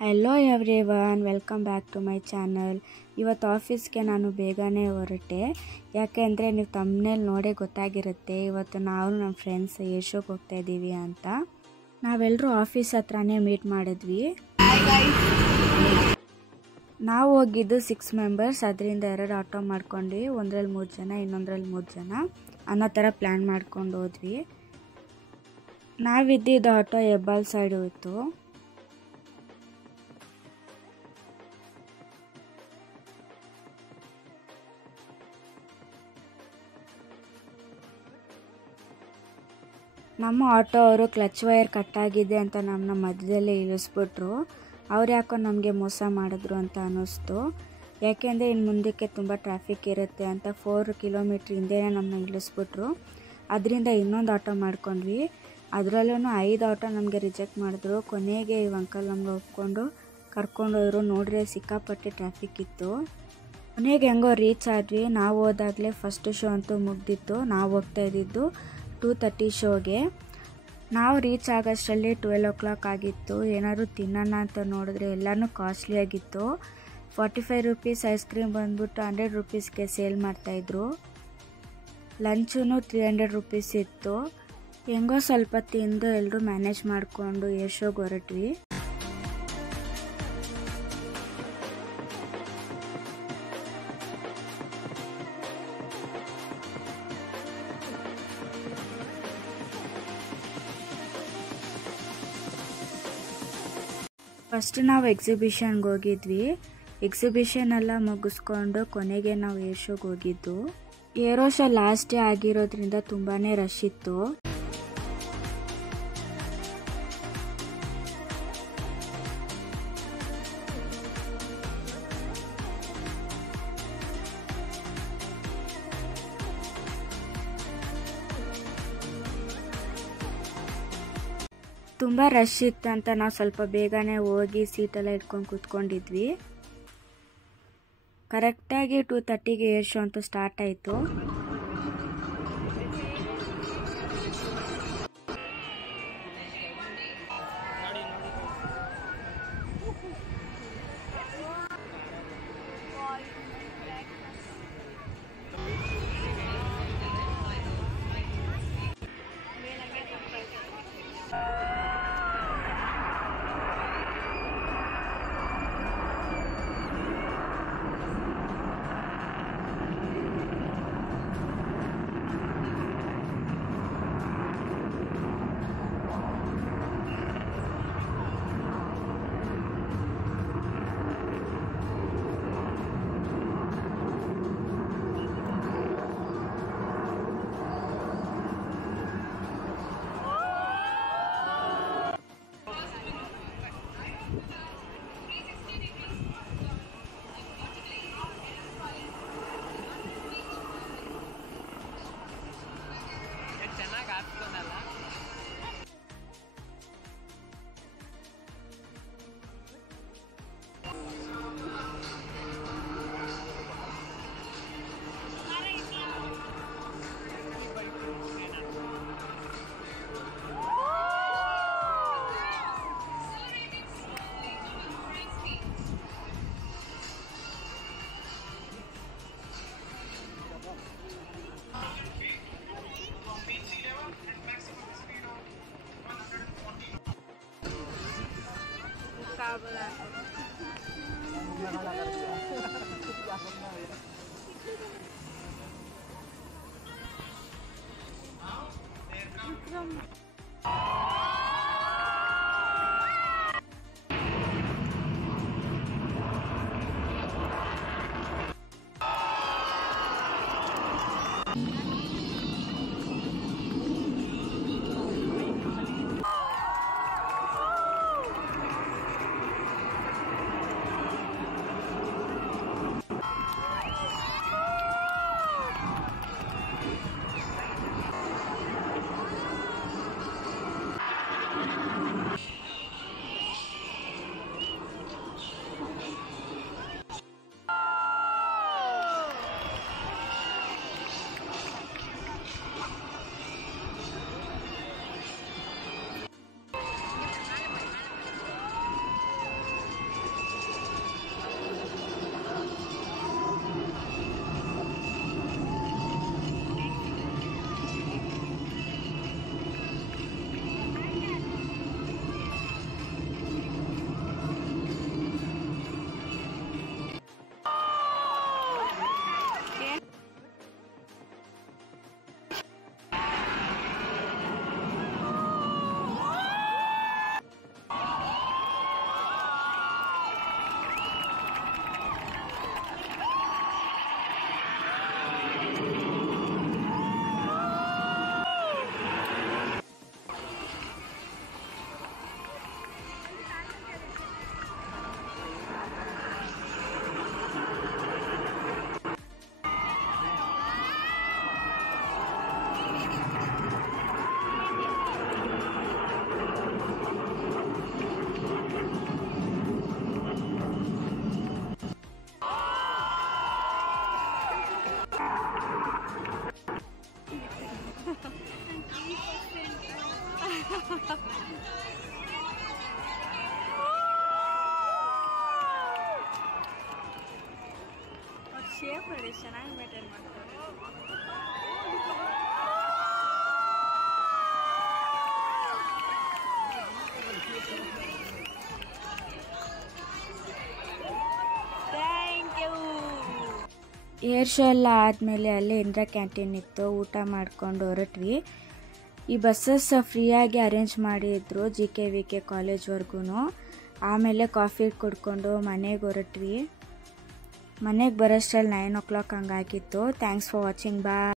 Hello everyone, welcome back to my channel. ಇವತ್ತು ಆಫೀಸ್ಗೆ ನಾನು ಬೇಗನೆ ಹೊರಟೆ. ಯಾಕೆಂದರೆ ನೀವು ತಮ್ಮನೇಲಿ ನೋಡೇ ಗೊತ್ತಾಗಿರುತ್ತೆ, ಇವತ್ತು ನಾವು ನಮ್ಮ ಫ್ರೆಂಡ್ಸ್ ಯಶೋಗೆ ಹೋಗ್ತಾ ಇದ್ದೀವಿ ಅಂತ. ನಾವೆಲ್ಲರೂ ಆಫೀಸ್ ಹತ್ರನೇ ಮೀಟ್ ಮಾಡಿದ್ವಿ. ನಾವು ಹೋಗಿದ್ದು 6 ಮೆಂಬರ್ಸ್, ಅದರಿಂದ 2 ಆಟೋ ಮಾಡ್ಕೊಂಡ್ವಿ. ಒಂದರಲ್ಲಿ 3 ಜನ, ಇನ್ನೊಂದರಲ್ಲಿ 3 ಜನ ಅನ್ನೋ ಥರ ಪ್ಲ್ಯಾನ್ ಮಾಡ್ಕೊಂಡು ಹೋದ್ವಿ. ನಾವಿದ್ದಿದ್ದು ಆಟೋ ಹೆಬ್ಬಾಲ್ ಸೈಡ್ ಹೋಯ್ತು. ನಮ್ಮ ಆಟೋ ಅವರು ಕ್ಲಚ್ ವೈರ್ ಕಟ್ಟಾಗಿದೆ ಅಂತ ನಮ್ಮನ್ನ ಮಧ್ಯದಲ್ಲೇ ಇಳಿಸ್ಬಿಟ್ರು. ಅವ್ರು ಯಾಕೋ ನಮಗೆ ಮೋಸ ಮಾಡಿದ್ರು ಅಂತ ಅನ್ನಿಸ್ತು. ಯಾಕೆಂದರೆ ಇನ್ನು ಮುಂದಕ್ಕೆ ತುಂಬ ಟ್ರಾಫಿಕ್ ಇರುತ್ತೆ ಅಂತ 4 ಕಿಲೋಮೀಟ್ರ್ ಹಿಂದೆಯೇ ನಮ್ಮನ್ನ ಇಳಿಸ್ಬಿಟ್ರು. ಅದರಿಂದ ಇನ್ನೊಂದು ಆಟೋ ಮಾಡ್ಕೊಂಡ್ವಿ. ಅದರಲ್ಲೂ 5 ಆಟೋ ನಮಗೆ ರಿಜೆಕ್ಟ್ ಮಾಡಿದ್ರು. ಕೊನೆಗೆ ಈ ಅಂಕಲ್ ನಮ್ಗೆ ಒಪ್ಕೊಂಡು ಕರ್ಕೊಂಡೋದ್ರು. ನೋಡ್ರೆ ಸಿಕ್ಕಾಪಟ್ಟೆ ಟ್ರಾಫಿಕ್ ಇತ್ತು. ಕೊನೆಗೆ ಹೆಂಗೋ ರೀಚ್ ಆದ್ವಿ. ನಾವು ಹೋದಾಗಲೇ ಫಸ್ಟ್ ಶೋ ಅಂತೂ ಮುಗ್ದಿತ್ತು. ನಾವು ಹೋಗ್ತಾ ಇದ್ದಿದ್ದು 2:30 ಶೋಗೆ. ನಾವು ರೀಚ್ ಆಗೋಷ್ಟರಲ್ಲಿ 12 o'clock ಆಗಿತ್ತು. ಏನಾದ್ರು ತಿನ್ನೋಣ ಅಂತ ನೋಡಿದ್ರೆ ಎಲ್ಲನೂ ಕಾಸ್ಟ್ಲಿ ಆಗಿತ್ತು. 45 ರೂಪೀಸ್ ಐಸ್ ಕ್ರೀಮ್ ಬಂದ್ಬಿಟ್ಟು 100 ರೂಪೀಸ್ಗೆ ಸೇಲ್ ಮಾಡ್ತಾಯಿದ್ರು. ಲಂಚೂ 300 ರೂಪೀಸ್ ಇತ್ತು. ಹೆಂಗೋ ಸ್ವಲ್ಪ ತಿಂದು ಎಲ್ಲರೂ ಮ್ಯಾನೇಜ್ ಮಾಡಿಕೊಂಡು ಯಶೋಗೆ ಹೊರಟ್ವಿ. ಫಸ್ಟ್ ನಾವು ಎಕ್ಸಿಬಿಷನ್ಗೆ ಹೋಗಿದ್ವಿ. ಎಕ್ಸಿಬಿಷನ್ ಎಲ್ಲ ಮುಗಿಸ್ಕೊಂಡು ಕೊನೆಗೆ ನಾವು ಏರ್ ಶೋಗೆ ಹೋಗಿದ್ದು. ಏರೋ ಶೋ ಲಾಸ್ಟ್ ಡೇ ಆಗಿರೋದ್ರಿಂದ ತುಂಬಾ ರಶ್ ಇತ್ತು. ತುಂಬ ರಶ್ ಇತ್ತಂತ ನಾವು ಸ್ವಲ್ಪ ಬೇಗನೆ ಹೋಗಿ ಸೀಟೆಲ್ಲ ಇಟ್ಕೊಂಡು ಕೂತ್ಕೊಂಡಿದ್ವಿ. ಕರೆಕ್ಟಾಗಿ 2:30ಗೆ ಏರ್ ಶೋ ಅಂತೂ ಸ್ಟಾರ್ಟ್ ಆಯಿತು. ಸೇಫ್ ನೋಡಿ, ಚೆನ್ನಾಗಿ ಮೇಂಟೈನ್ ಮಾಡ್ತಾರೆ. ಏರ್ ಶೋ ಎಲ್ಲ ಆದಮೇಲೆ ಅಲ್ಲೇ ಇಂದಿರಾ ಕ್ಯಾಂಟೀನ್ ಇತ್ತು, ಊಟ ಮಾಡ್ಕೊಂಡು ಹೊರಟ್ವಿ. ಈ ಬಸ್ಸಸ್ ಫ್ರೀಯಾಗಿ ಅರೇಂಜ್ ಮಾಡಿದ್ರು JKVK ಕಾಲೇಜ್ವರೆಗೂ. ಆಮೇಲೆ ಕಾಫಿ ಕುಡ್ಕೊಂಡು ಮನೆಗೆ ಹೊರಟ್ವಿ. ಮನೆಗೆ ಬರೋಷ್ಟರಲ್ಲಿ 9 o'clock ಹಂಗಾಗಿತ್ತು. Thanks for watching. ಬಾಯ್.